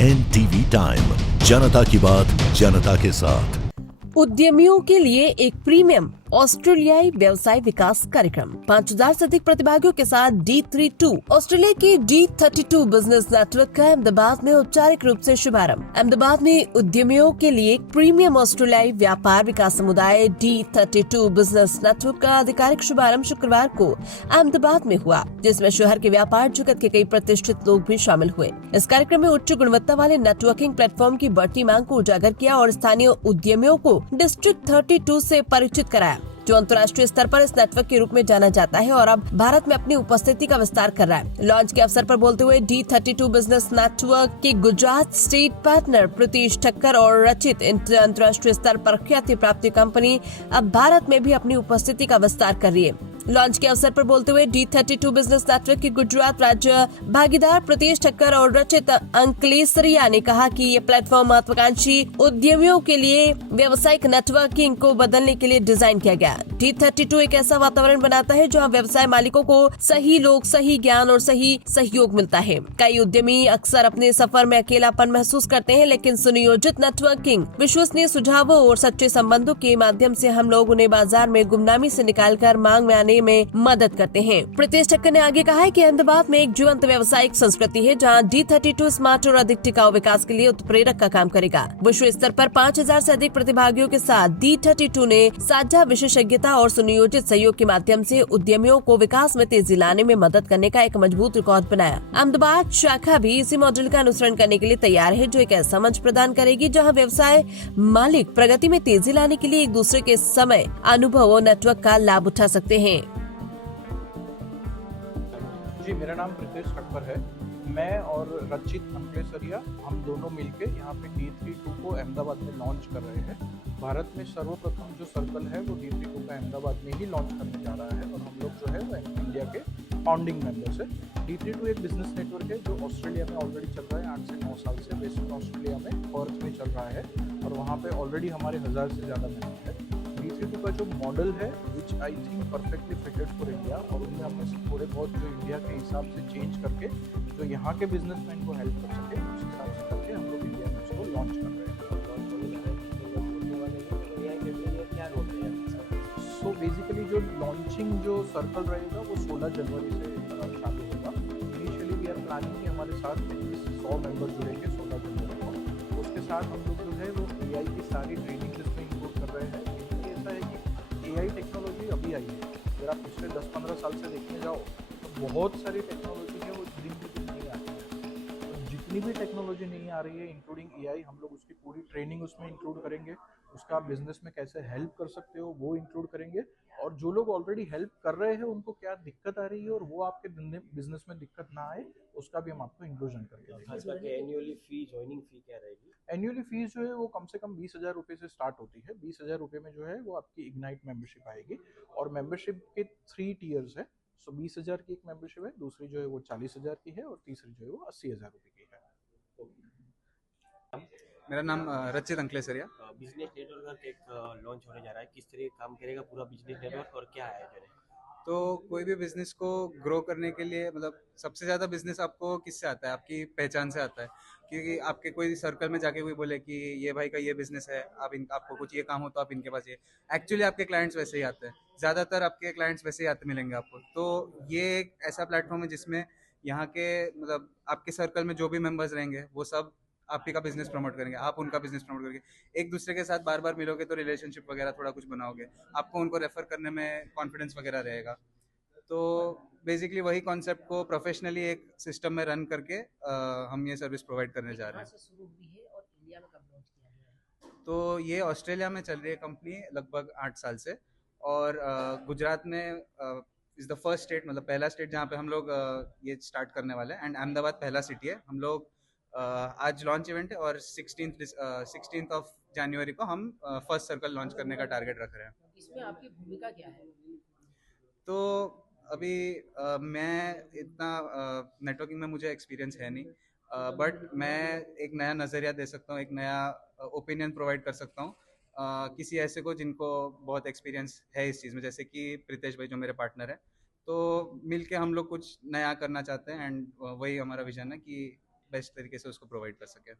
NTV time, जनता की बात जनता के साथ। उद्यमियों के लिए एक प्रीमियम ऑस्ट्रेलियाई व्यवसाय विकास कार्यक्रम 5000 से अधिक प्रतिभागियों के साथ D32 ऑस्ट्रेलिया की D32 बिजनेस नेटवर्क का अहमदाबाद में औपचारिक रूप से शुभारंभ। अहमदाबाद में उद्यमियों के लिए एक प्रीमियम ऑस्ट्रेलियाई व्यापार विकास समुदाय D32 बिजनेस नेटवर्क का आधिकारिक शुभारंभ शुक्रवार को अहमदाबाद में हुआ, जिसमें शहर के व्यापार जगत के कई प्रतिष्ठित लोग भी शामिल हुए। इस कार्यक्रम में उच्च गुणवत्ता वाले नेटवर्किंग प्लेटफॉर्म की बढ़ती मांग को उजागर किया और स्थानीय उद्यमियों को डिस्ट्रिक्ट 32 से परिचित कराया, जो अंतर्राष्ट्रीय स्तर पर इस नेटवर्क के रूप में जाना जाता है और अब भारत में अपनी उपस्थिति का विस्तार कर रहा है। लॉन्च के अवसर पर बोलते हुए D32 बिजनेस नेटवर्क के गुजरात स्टेट पार्टनर प्रीतीश ठक्कर और रचित अंतर्राष्ट्रीय स्तर पर ख्याति प्राप्त कंपनी अब भारत में भी अपनी उपस्थिति का विस्तार कर रही है। लॉन्च के अवसर पर बोलते हुए D32 बिजनेस नेटवर्क के गुजरात राज्य भागीदार प्रतीश ठक्कर और रचित अंकलेसरिया ने कहा कि ये प्लेटफॉर्म महत्वाकांक्षी उद्यमियों के लिए व्यावसायिक नेटवर्किंग को बदलने के लिए डिजाइन किया गया। D32 एक ऐसा वातावरण बनाता है जहां व्यवसाय मालिकों को सही लोग, सही ज्ञान और सही सहयोग मिलता है। कई उद्यमी अक्सर अपने सफर में अकेलापन महसूस करते हैं, लेकिन सुनियोजित नेटवर्किंग, विश्वसनीय सुझावों और सच्चे संबंधों के माध्यम से हम लोग उन्हें बाजार में गुमनामी से निकालकर मांग में आने में मदद करते हैं। प्रीतेश ठक्कर ने आगे कहा है कि अहमदाबाद में एक जीवंत व्यावसायिक संस्कृति है, जहां D32 स्मार्ट और अधिक टिकाऊ विकास के लिए उत्प्रेरक का काम करेगा। विश्व स्तर पर 5000 से अधिक प्रतिभागियों के साथ D32 ने साझा विशेषज्ञता और सुनियोजित सहयोग के माध्यम से उद्यमियों को विकास में तेजी लाने में मदद करने का एक मजबूत रिकॉर्ड बनाया। अहमदाबाद शाखा भी इसी मॉडल का अनुसरण करने के लिए तैयार है, जो एक ऐसा मंच प्रदान करेगी जहां व्यवसाय मालिक प्रगति में तेजी लाने के लिए एक दूसरे के समय, अनुभव और नेटवर्क का लाभ उठा सकते हैं। जी, मेरा नाम प्रीतेश ठक्कर है। मैं और रचित अंकलेसरिया हम दोनों मिलके यहाँ पे D32 को अहमदाबाद में लॉन्च कर रहे हैं। भारत में सर्वप्रथम जो सर्कल है वो D32 का अहमदाबाद में ही लॉन्च करने जा रहा है और हम लोग जो है वो इंडिया के फाउंडिंग मेंबर्स है। D32 एक बिजनेस नेटवर्क है जो ऑस्ट्रेलिया में ऑलरेडी चल रहा है 8 से 9 साल से। वेस्टर्न ऑस्ट्रेलिया में पर्थ में चल रहा है और वहाँ पे ऑलरेडी हमारे 1000 से ज़्यादा मेंबर है। D32 का जो मॉडल है which I think perfectly fitted for India, और उनमें हमने थोड़े बहुत जो इंडिया के हिसाब से चेंज करके जो यहाँ के बिजनेसमैन को हेल्प कर सके उस हिसाब से करके हम लोग इंडिया में उसको लॉन्च कर रहे हैं। सो बेसिकली जो लॉन्चिंग जो सर्कल रहेगा वो 16 जनवरी से चालू होगा। इनिशियली वी आर प्लानिंग कि हमारे साथ 100 मेंबर जुड़ेंगे 16 जनवरी को। उसके साथ हम लोग जो है वो AI की सारी ट्रेनिंग इसमें इंक्लूड कर रहे हैं। ऐसा है कि AI टेक्नोलॉजी अभी आई है। अगर आप पिछले 10-15 साल से देखने जाओ तो बहुत सारी टेक्नोलॉजी है वो दिन पे दिन नहीं आती है। तो जितनी भी टेक्नोलॉजी नहीं आ रही है इंक्लूडिंग AI, हम लोग उसकी पूरी ट्रेनिंग उसमें इंक्लूड करेंगे। उसका आप बिजनेस में कैसे हेल्प कर सकते हो वो इंक्लूड करेंगे, और जो लोग ऑलरेडी हेल्प कर रहे हैं उनको क्या दिक्कत आ रही है और वो आपके बिजनेस में दिक्कत ना आए उसका भी हम आपको इंक्लूजन करके देंगे। एनुअली फी, ज्वाइनिंग फी क्या रहेगी? एनुअली फीस जो है वो कम से कम 20,000 रुपये से स्टार्ट होती है। 20,000 रुपये में जो है वो आपकी इग्नाइट मेंबरशिप आएगी और मेंबरशिप के 3 टियर्स है। सो 20,000 की एक मेंबरशिप है, दूसरी जो है वो 40,000 की है और तीसरी जो है वो 80,000 रुपये की है। मेरा नाम रचित अंकलेसरिया। बिजनेस नेटवर्क एक लॉन्च होने जा रहा है, किस तरह काम करेगा पूरा बिजनेस नेटवर्क और क्या आयोजन है? तो कोई भी बिजनेस को ग्रो करने के लिए मतलब सबसे ज़्यादा बिजनेस आपको किससे आता है? आपकी पहचान से आता है। क्योंकि आपके कोई सर्कल में जाके कोई बोले कि ये भाई का ये बिजनेस है, आपको कुछ ये काम हो तो आप इनके पास ये, एक्चुअली आपके क्लाइंट्स वैसे ही आते हैं। ज़्यादातर आपके क्लाइंट्स वैसे ही आते मिलेंगे आपको। तो ये एक ऐसा प्लेटफॉर्म है जिसमें यहाँ के मतलब आपके सर्कल में जो भी मेंबर्स रहेंगे वो सब आपके का बिजनेस प्रमोट करेंगे, आप उनका बिजनेस प्रमोट करेंगे। एक दूसरे के साथ बार बार मिलोगे तो रिलेशनशिप वगैरह थोड़ा कुछ बनाओगे, आपको उनको रेफर करने में कॉन्फिडेंस वगैरह रहेगा। तो बेसिकली वही कॉन्सेप्ट को प्रोफेशनली एक सिस्टम में रन करके हम ये सर्विस प्रोवाइड करने जा रहे हैं। तो ये ऑस्ट्रेलिया में चल रही है कंपनी लगभग 8 साल से, और गुजरात में इज़ द फर्स्ट स्टेट, मतलब पहला स्टेट जहाँ पे हम लोग ये स्टार्ट करने वाले हैं। एंड अहमदाबाद पहला सिटी है। हम लोग आज लॉन्च इवेंट है और 16th ऑफ जनवरी को हम फर्स्ट सर्कल लॉन्च करने का टारगेट रख रहे हैं। इसमें आपकी भूमिका क्या है? तो अभी मैं इतना नेटवर्किंग में मुझे एक्सपीरियंस है नहीं, बट मैं एक नया नज़रिया दे सकता हूँ, एक नया ओपिनियन प्रोवाइड कर सकता हूँ किसी ऐसे को जिनको बहुत एक्सपीरियंस है इस चीज़ में, जैसे कि प्रीतेश भाई जो मेरे पार्टनर है। तो मिलके हम लोग कुछ नया करना चाहते हैं एंड वही हमारा विजन है कि बेस्ट तरीके से उसको प्रोवाइड कर सकें।